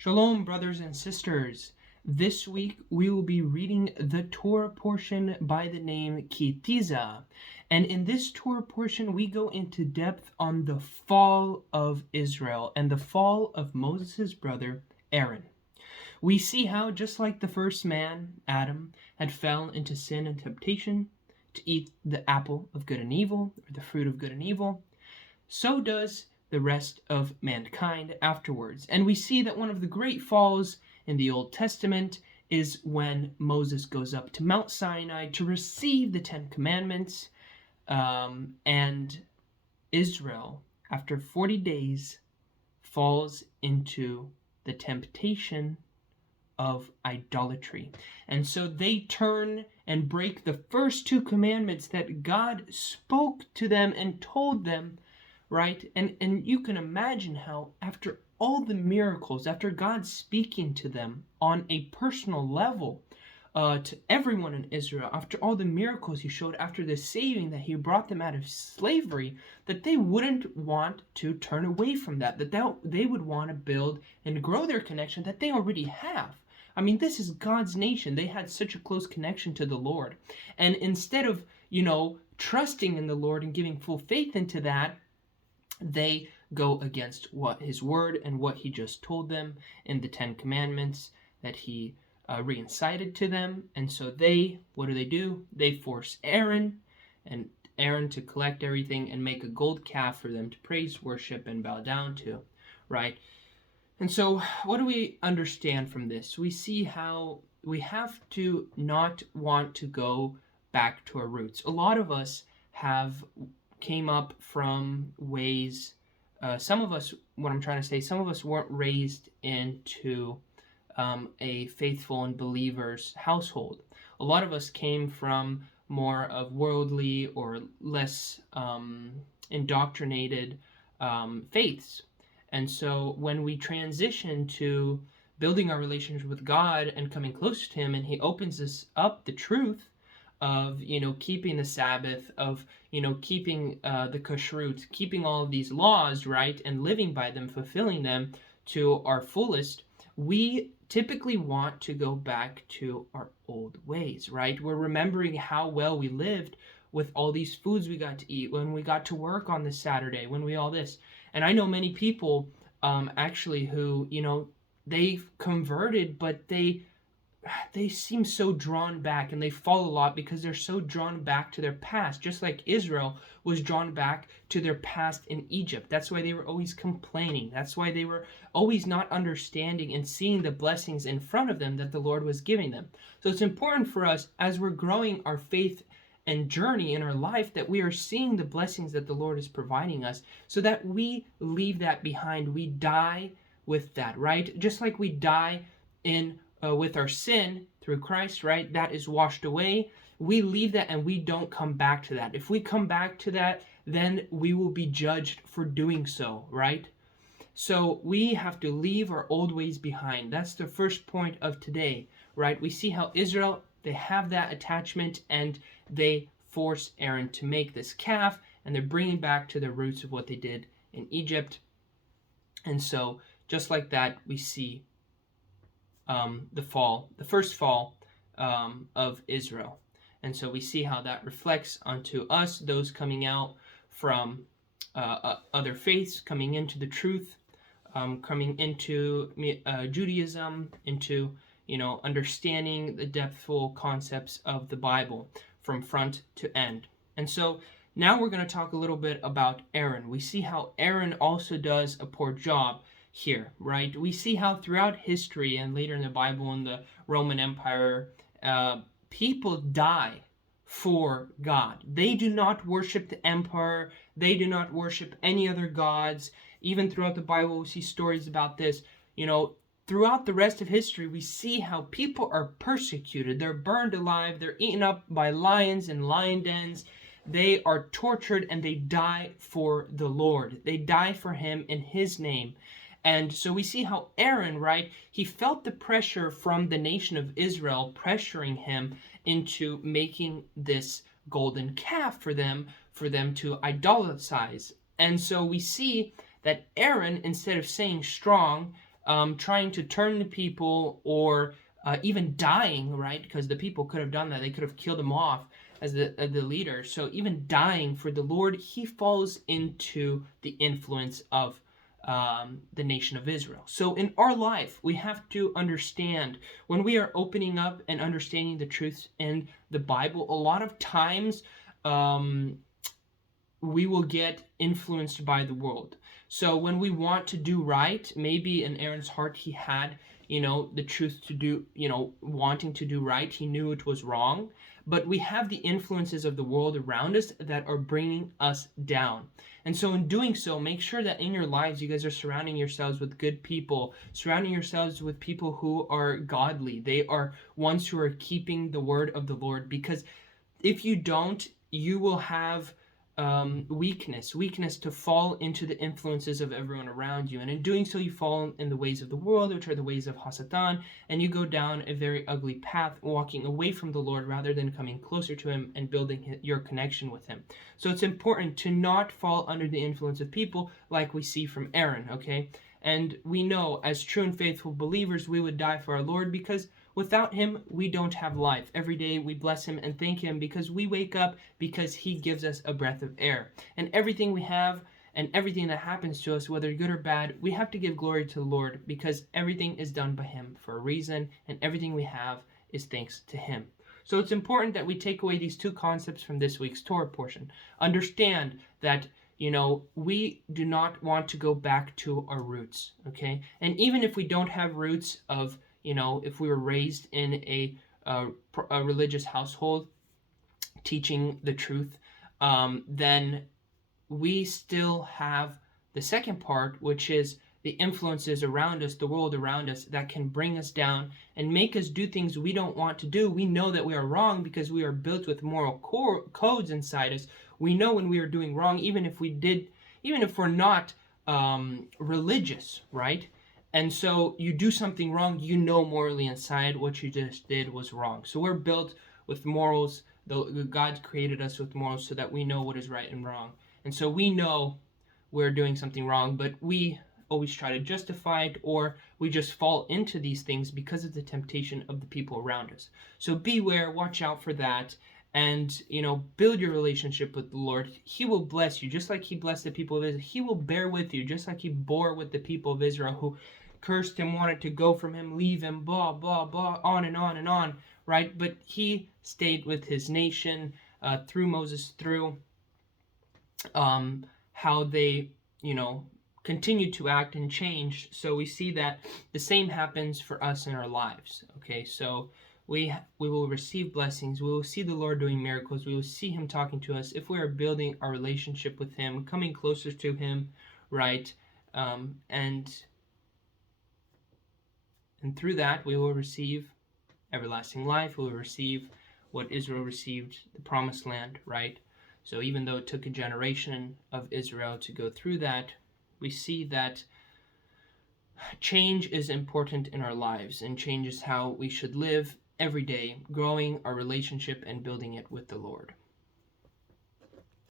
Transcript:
Shalom, brothers and sisters. This week we will be reading the Torah portion by the name Kitiza. And in this Torah portion we go into depth on the fall of Israel and the fall of Moses' brother Aaron. We see how, just like the first man, Adam, had fell into sin and temptation to eat the apple of good and evil, or the fruit of good and evil, so does the rest of mankind afterwards. And we see that one of the great falls in the Old Testament is when Moses goes up to Mount Sinai to receive the Ten Commandments, and Israel, after 40 days, falls into the temptation of idolatry. And so they turn and break the first two commandments that God spoke to them and told them, right? And you can imagine how, after all the miracles, after God speaking to them on a personal level, to everyone in Israel, after all the miracles he showed, after the saving that he brought them out of slavery, that they wouldn't want to turn away from that they would want to build and grow their connection that they already have. I mean, this is God's nation. They had such a close connection to the Lord. And instead of, trusting in the Lord and giving full faith into that, they go against what his word and what he just told them in the Ten Commandments that he reincited to them. And so what do? They force Aaron to collect everything and make a gold calf for them to praise, worship, and bow down to, right? And so what do we understand from this? We see how we have to not want to go back to our roots. A lot of us came up from ways, some of us weren't raised into a faithful and believer's household. A lot of us came from more of worldly or less indoctrinated faiths. And so when we transition to building our relationship with God and coming close to him, and he opens us up the truth of, keeping the Sabbath, of, keeping the kashrut, keeping all of these laws, right, and living by them, fulfilling them to our fullest, we typically want to go back to our old ways, right? We're remembering how well we lived with all these foods we got to eat, when we got to work on this Saturday, when we all this. And I know many people actually who, they've converted, but they seem so drawn back, and they fall a lot because they're so drawn back to their past, just like Israel was drawn back to their past in Egypt. That's why they were always complaining. That's why they were always not understanding and seeing the blessings in front of them that the Lord was giving them. So it's important for us, as we're growing our faith and journey in our life, that we are seeing the blessings that the Lord is providing us, so that we leave that behind. We die with that, right? Just like we die with our sin through Christ, right? That is washed away. We leave that and we don't come back to that. If we come back to that, then we will be judged for doing so, right? So we have to leave our old ways behind. That's the first point of today, right? We see how Israel, they have that attachment, and they force Aaron to make this calf, and they're bringing back to the roots of what they did in Egypt. And so just like that, we see the first fall of Israel. And so we see how that reflects onto us, those coming out from other faiths, coming into the truth, coming into Judaism, into understanding the depthful concepts of the Bible from front to end. And so now we're going to talk a little bit about Aaron. We see how Aaron also does a poor job here, right? We see how throughout history and later in the Bible, in the Roman Empire, people die for God. They do not worship the emperor. They do not worship any other gods. Even throughout the Bible, we see stories about this. Throughout the rest of history, we see how people are persecuted. They're burned alive. They're eaten up by lions in lion dens. They are tortured, and they die for the Lord. They die for him in his name. And so we see how Aaron, right, he felt the pressure from the nation of Israel pressuring him into making this golden calf for them to idolatrize. And so we see that Aaron, instead of staying strong, trying to turn the people, or even dying, right? Because the people could have done that. They could have killed him off as the leader. So even dying for the Lord, he falls into the influence of the nation of Israel. So in our life, we have to understand, when we are opening up and understanding the truths in the Bible, a lot of times we will get influenced by the world. So when we want to do right, maybe in Aaron's heart he had, the truth to do, wanting to do right. He knew it was wrong, but we have the influences of the world around us that are bringing us down. And so in doing so, make sure that in your lives you guys are surrounding yourselves with good people, surrounding yourselves with people who are godly. They are ones who are keeping the word of the Lord, because if you don't, you will have weakness to fall into the influences of everyone around you. And in doing so, you fall in the ways of the world, which are the ways of Hasatan, and you go down a very ugly path, walking away from the Lord rather than coming closer to him and building your connection with him. So it's important to not fall under the influence of people like we see from Aaron, okay? And we know, as true and faithful believers, we would die for our Lord, because without him, we don't have life. Every day we bless him and thank him because we wake up, because he gives us a breath of air. And everything we have and everything that happens to us, whether good or bad, we have to give glory to the Lord, because everything is done by him for a reason, and everything we have is thanks to him. So it's important that we take away these two concepts from this week's Torah portion. Understand that we do not want to go back to our roots, okay? And even if we don't have roots of, if we were raised in a religious household teaching the truth, then we still have the second part, which is the influences around us, the world around us, that can bring us down and make us do things we don't want to do. We know that we are wrong because we are built with moral codes inside us. We know when we are doing wrong, even if we're not religious, right? And so you do something wrong, morally inside what you just did was wrong. So we're built with morals. God created us with morals so that we know what is right and wrong. And so we know we're doing something wrong, but we always try to justify it, or we just fall into these things because of the temptation of the people around us. So beware, watch out for that, and build your relationship with the Lord. He will bless you just like he blessed the people of Israel. He will bear with you just like he bore with the people of Israel who cursed him, wanted to go from him, leave him, blah blah blah, on and on and on, right? But he stayed with his nation through Moses, through how they continue to act and change. So we see that the same happens for us in our lives, okay? So we will receive blessings. We will see the Lord doing miracles. We will see him talking to us if we are building our relationship with him, coming closer to him, right? And through that, we will receive everlasting life. We will receive what Israel received, the promised land, right? So even though it took a generation of Israel to go through that, we see that change is important in our lives, and change is how we should live every day, growing our relationship and building it with the Lord.